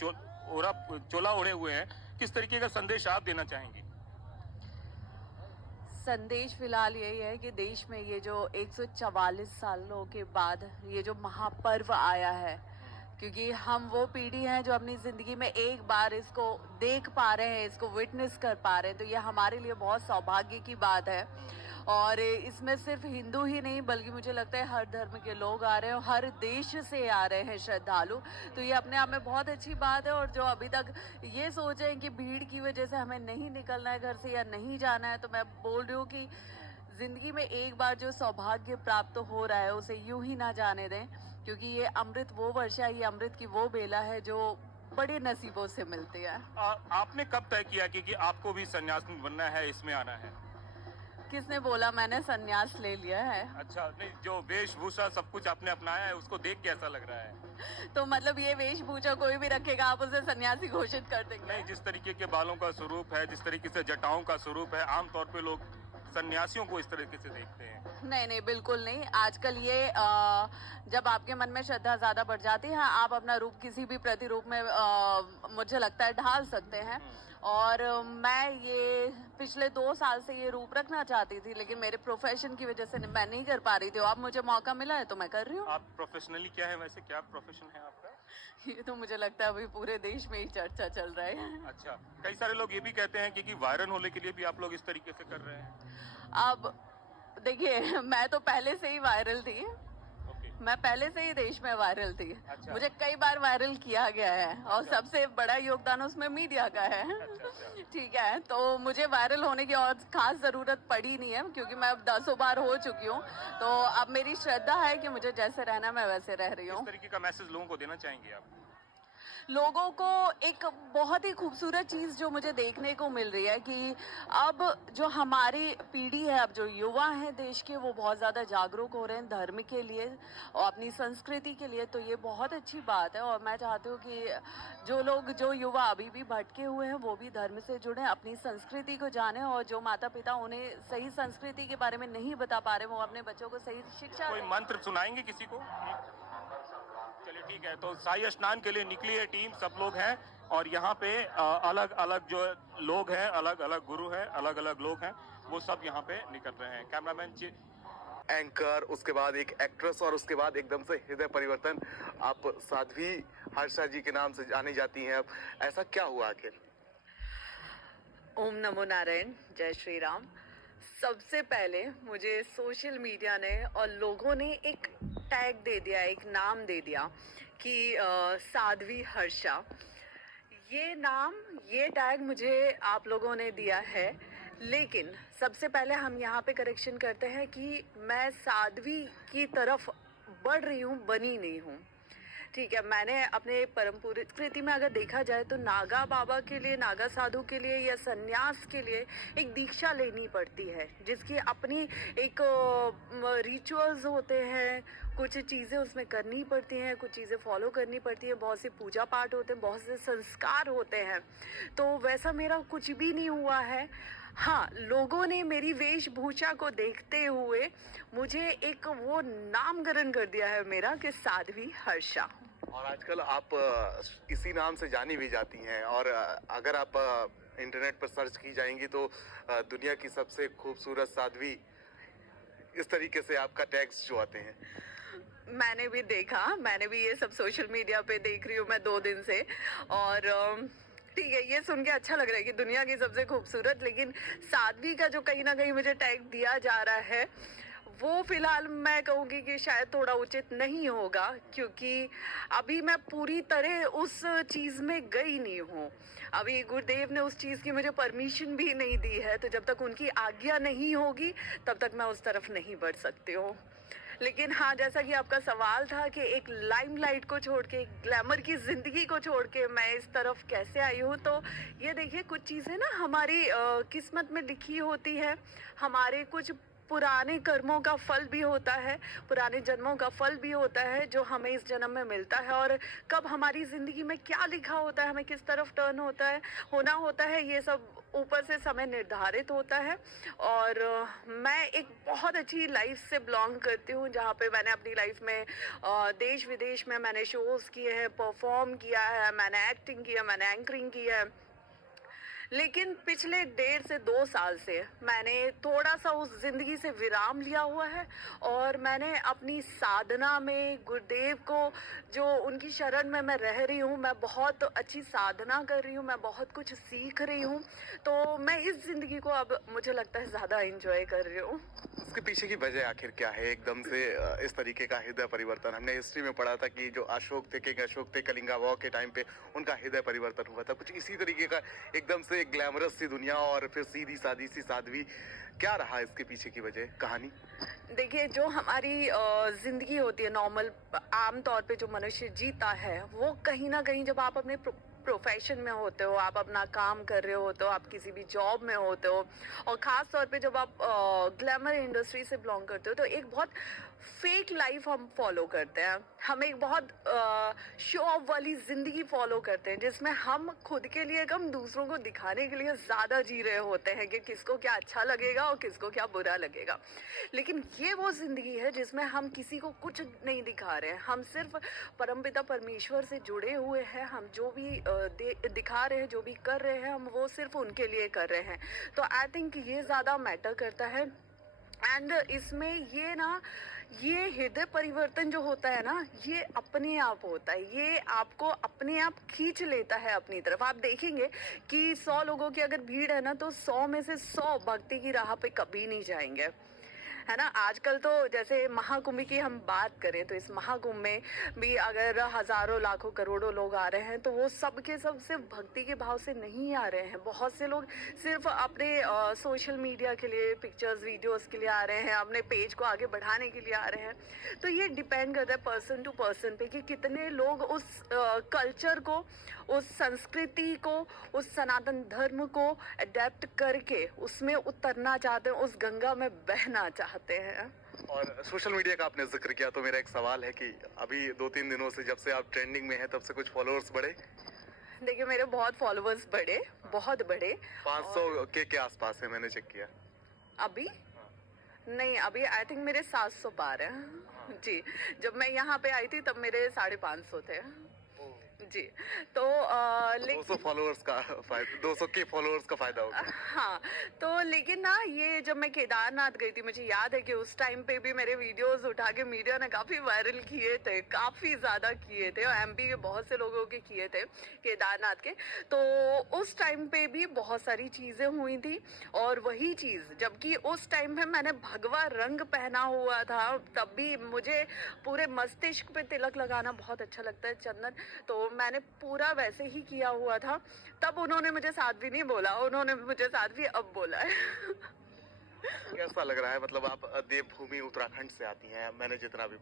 चोला ओढ़े हुए हैं, किस तरीके का संदेश आप देना चाहेंगे? संदेश फिलहाल यही है कि देश में ये जो 144 सालों के बाद ये जो महापर्व आया है, क्योंकि हम वो पीढ़ी हैं जो अपनी ज़िंदगी में एक बार इसको देख पा रहे हैं, इसको विटनेस कर पा रहे हैं, तो ये हमारे लिए बहुत सौभाग्य की बात है। और इसमें सिर्फ हिंदू ही नहीं बल्कि मुझे लगता है हर धर्म के लोग आ रहे हैं, हर देश से आ रहे हैं श्रद्धालु, तो ये अपने आप में बहुत अच्छी बात है। और जो अभी तक ये सोच रहे हैं कि भीड़ की वजह से हमें नहीं निकलना है घर से या नहीं जाना है, तो मैं बोल रही हूँ कि जिंदगी में एक बार जो सौभाग्य प्राप्त हो रहा है उसे यूं ही ना जाने दें, क्योंकि ये अमृत वो वर्षा, ये अमृत की वो बेला है जो बड़े नसीबों से मिलती है। आपने कब तय किया कि आपको भी सन्यासी बनना है, इसमें आना है? किसने बोला मैंने सन्यास ले लिया है? अच्छा, नहीं, जो वेशभूषा सब कुछ आपने अपनाया है उसको देख के ऐसा लग रहा है। तो मतलब ये वेशभूषा कोई भी रखेगा आप उसे सन्यासी घोषित कर देंगे? नहीं, जिस तरीके के बालों का स्वरूप है, जिस तरीके से जटाओं का स्वरूप है, आमतौर पे लोग सन्यासियों को इस तरीके से देखते हैं। नहीं नहीं, बिल्कुल नहीं। आजकल ये जब आपके मन में श्रद्धा ज्यादा बढ़ जाती है, आप अपना रूप किसी भी प्रतिरूप में मुझे लगता है ढाल सकते हैं। और मैं ये पिछले 2 साल से ये रूप रखना चाहती थी, लेकिन मेरे प्रोफेशन की वजह से मैं नहीं कर पा रही थी। अब मुझे मौका मिला है तो मैं कर रही हूँ। आप प्रोफेशनली क्या है वैसे, क्या प्रोफेशन है आपका? ये तो मुझे लगता है अभी पूरे देश में ही चर्चा चल रहा है। अच्छा, कई सारे लोग ये भी कहते हैं कि वायरल होने के लिए भी आप लोग इस तरीके से कर रहे हैं। अब देखिए, मैं तो पहले से ही वायरल थी। मैं पहले से ही देश में वायरल थी। अच्छा। मुझे कई बार वायरल किया गया है और सबसे बड़ा योगदान उसमें मीडिया का है। अच्छा। ठीक है, तो मुझे वायरल होने की और खास जरूरत पड़ी नहीं है, क्योंकि मैं अब 10 बार हो चुकी हूँ। तो अब मेरी श्रद्धा है कि मुझे जैसे रहना मैं वैसे रह रही हूँ। किस तरीके का मैसेज लोगों को देना चाहेंगे आप? लोगों को एक बहुत ही खूबसूरत चीज़ जो मुझे देखने को मिल रही है कि अब जो हमारी पीढ़ी है, अब जो युवा हैं देश के, वो बहुत ज़्यादा जागरूक हो रहे हैं धर्म के लिए और अपनी संस्कृति के लिए। तो ये बहुत अच्छी बात है और मैं चाहती हूँ कि जो युवा अभी भी भटके हुए हैं वो भी धर्म से जुड़ें, अपनी संस्कृति को जानें, और जो माता पिता उन्हें सही संस्कृति के बारे में नहीं बता पा रहे वो अपने बच्चों को सही शिक्षा कोई मंत्र सुनाएंगे किसी को? चलिए ठीक है, तो शाही स्नान के लिए निकली है टीम, सब लोग हैं और यहाँ पे अलग अलग जो लोग हैं, अलग अलग गुरु हैं, अलग अलग लोग हैं, वो सब यहाँ पे निकल रहे हैं। कैमरामैन एंकर, उसके बाद एक एक्ट्रेस और उसके बाद एकदम से हृदय परिवर्तन। आप साध्वी हर्षा जी के नाम से जानी जाती हैं, अब ऐसा क्या हुआ आखिर? ओम नमो नारायण, जय श्री राम। सबसे पहले मुझे सोशल मीडिया ने और लोगों ने एक टैग दे दिया, एक नाम दे दिया कि साध्वी हर्षा। ये नाम, ये टैग मुझे आप लोगों ने दिया है, लेकिन सबसे पहले हम यहाँ पे करेक्शन करते हैं कि मैं साध्वी की तरफ बढ़ रही हूँ, बनी नहीं हूँ। ठीक है, मैंने अपने परम संस्कृति में अगर देखा जाए तो नागा बाबा के लिए, नागा साधु के लिए या सन्यास के लिए एक दीक्षा लेनी पड़ती है, जिसकी अपनी एक रिचुअल्स होते हैं, कुछ चीज़ें उसमें करनी पड़ती हैं, कुछ चीज़ें फॉलो करनी पड़ती हैं, बहुत से पूजा पाठ होते हैं, बहुत से संस्कार होते हैं। तो वैसा मेरा कुछ भी नहीं हुआ है। हाँ, लोगों ने मेरी वेशभूषा को देखते हुए मुझे एक वो नामकरण कर दिया है मेरा कि साध्वी हर्षा। और आजकल आप इसी नाम से जानी भी जाती हैं, और अगर आप इंटरनेट पर सर्च की जाएंगी तो दुनिया की सबसे खूबसूरत साध्वी, इस तरीके से आपका टैग्स जो आते हैं। मैंने भी देखा, मैंने भी ये सब सोशल मीडिया पे देख रही हूँ मैं 2 दिन से, और ठीक है, ये सुन के अच्छा लग रहा है कि दुनिया की सबसे खूबसूरत, लेकिन साध्वी का जो कहीं ना कहीं मुझे टैग दिया जा रहा है वो फिलहाल मैं कहूँगी कि शायद थोड़ा उचित नहीं होगा, क्योंकि अभी मैं पूरी तरह उस चीज़ में गई नहीं हूँ। अभी गुरुदेव ने उस चीज़ की मुझे परमिशन भी नहीं दी है, तो जब तक उनकी आज्ञा नहीं होगी तब तक मैं उस तरफ नहीं बढ़ सकती हूँ। लेकिन हाँ, जैसा कि आपका सवाल था कि एक लाइमलाइट को छोड़ के, एक ग्लैमर की ज़िंदगी को छोड़ के मैं इस तरफ कैसे आई हूँ, तो ये देखिए, कुछ चीज़ें ना हमारी किस्मत में लिखी होती है, हमारे कुछ पुराने कर्मों का फल भी होता है, पुराने जन्मों का फल भी होता है जो हमें इस जन्म में मिलता है, और कब हमारी ज़िंदगी में क्या लिखा होता है, हमें किस तरफ टर्न होना होता है, ये सब ऊपर से समय निर्धारित होता है। और मैं एक बहुत अच्छी लाइफ से बिलोंग करती हूँ जहाँ पे मैंने अपनी लाइफ में देश विदेश में मैंने शोज़ किए हैं, परफॉर्म किया है, मैंने एक्टिंग किया, मैंने एंकरिंग किया है। लेकिन पिछले 1.5 से 2 साल से मैंने थोड़ा सा उस ज़िंदगी से विराम लिया हुआ है, और मैंने अपनी साधना में गुरुदेव को, जो उनकी शरण में मैं रह रही हूँ, मैं बहुत अच्छी साधना कर रही हूँ, मैं बहुत कुछ सीख रही हूँ, तो मैं इस ज़िंदगी को अब मुझे लगता है ज़्यादा एंजॉय कर रही हूँ। उसके पीछे की वजह आखिर क्या है एकदम से इस तरीके का हृदय परिवर्तन? हमने हिस्ट्री में पढ़ा था कि जो अशोक थे, किंग अशोक थे, कलिंगा वॉर के टाइम पे उनका हृदय परिवर्तन हुआ था। कुछ इसी तरीके का एकदम से ग्लैमरस सी दुनिया और फिर सीधी सादी सी साध्वी, क्या रहा इसके पीछे की वजह, कहानी? देखिए, जो हमारी ज़िंदगी होती है नॉर्मल, आम तौर पे जो मनुष्य जीता है, वो कहीं ना कहीं जब आप अपने प्रोफेशन में होते हो, आप अपना काम कर रहे होते हो, आप किसी भी जॉब में होते हो, और ख़ास तौर पे जब आप ग्लैमर इंडस्ट्री से बिलोंग करते हो, तो एक बहुत फेक लाइफ हम फॉलो करते हैं, हम एक बहुत शो ऑफ वाली ज़िंदगी फॉलो करते हैं, जिसमें हम खुद के लिए कम दूसरों को दिखाने के लिए ज़्यादा जी रहे होते हैं कि किसको क्या अच्छा लगेगा और किसको क्या बुरा लगेगा। लेकिन ये वो ज़िंदगी है जिसमें हम किसी को कुछ नहीं दिखा रहे हैं, हम सिर्फ परमपिता परमेश्वर से जुड़े हुए हैं, हम जो भी दिखा रहे हैं, जो भी कर रहे हैं, हम वो सिर्फ उनके लिए कर रहे हैं। तो आई थिंक ये ज़्यादा मैटर करता है। एंड इसमें ये हृदय परिवर्तन जो होता है ना, ये अपने आप होता है, ये आपको अपने आप खींच लेता है अपनी तरफ। आप देखेंगे कि 100 लोगों की अगर भीड़ है ना, तो 100 में से 100 भक्ति की राह पे कभी नहीं जाएंगे, है ना। आजकल तो जैसे महाकुंभ की हम बात करें, तो इस महाकुंभ में भी अगर हजारों लाखों करोड़ों लोग आ रहे हैं, तो वो सब के सब सिर्फ भक्ति के भाव से नहीं आ रहे हैं। बहुत से लोग सिर्फ अपने सोशल मीडिया के लिए, पिक्चर्स वीडियोस के लिए आ रहे हैं, अपने पेज को आगे बढ़ाने के लिए आ रहे हैं। तो ये डिपेंड करता है पर्सन टू पर्सन पे कि कितने लोग उस कल्चर को, उस संस्कृति को, उस सनातन धर्म को अडेप्ट करके उसमें उतरना चाहते हैं, उस गंगा में बहना चाहते हैं। और सोशल मीडिया का आपने जिक्र किया, तो मेरा एक सवाल है कि अभी 2-3 दिनों से जब से आप ट्रेंडिंग में हैं, तब से कुछ फॉलोअर्स बढ़े? देखिए, मेरे बहुत फॉलोअर्स बढ़े, बहुत बढ़े। 500 के आसपास है, मैंने चेक किया। अभी नहीं, अभी आई थिंक मेरे 700 पार है जी। जब मैं यहाँ पे आई थी तब मेरे 550 थे जी। तो 200 फॉलोअर्स का फायदा, 200 के फॉलोअर्स का फायदा होगा। हाँ, तो लेकिन ना, ये जब मैं केदारनाथ गई थी, मुझे याद है कि उस टाइम पे भी मेरे वीडियोस उठा के मीडिया ने काफ़ी वायरल किए थे, काफ़ी ज़्यादा किए थे, और एमपी के बहुत से लोगों के किए थे, केदारनाथ के। तो उस टाइम पे भी बहुत सारी चीज़ें हुई थी, और वही चीज़, जबकि उस टाइम पे मैंने भगवा रंग पहना हुआ था, तब भी मुझे पूरे मस्तिष्क पे तिलक लगाना बहुत अच्छा लगता है, चंदन, तो मैंने पूरा वैसे ही किया हुआ था। तब उन्होंने मुझे साध्वी नहीं बोला, उन्होंने मुझे साध्वी अब बोला है। कैसा लग रहा है? मतलब आप देवभूमि उत्तराखंड से आती हैं, मैंने जितना भी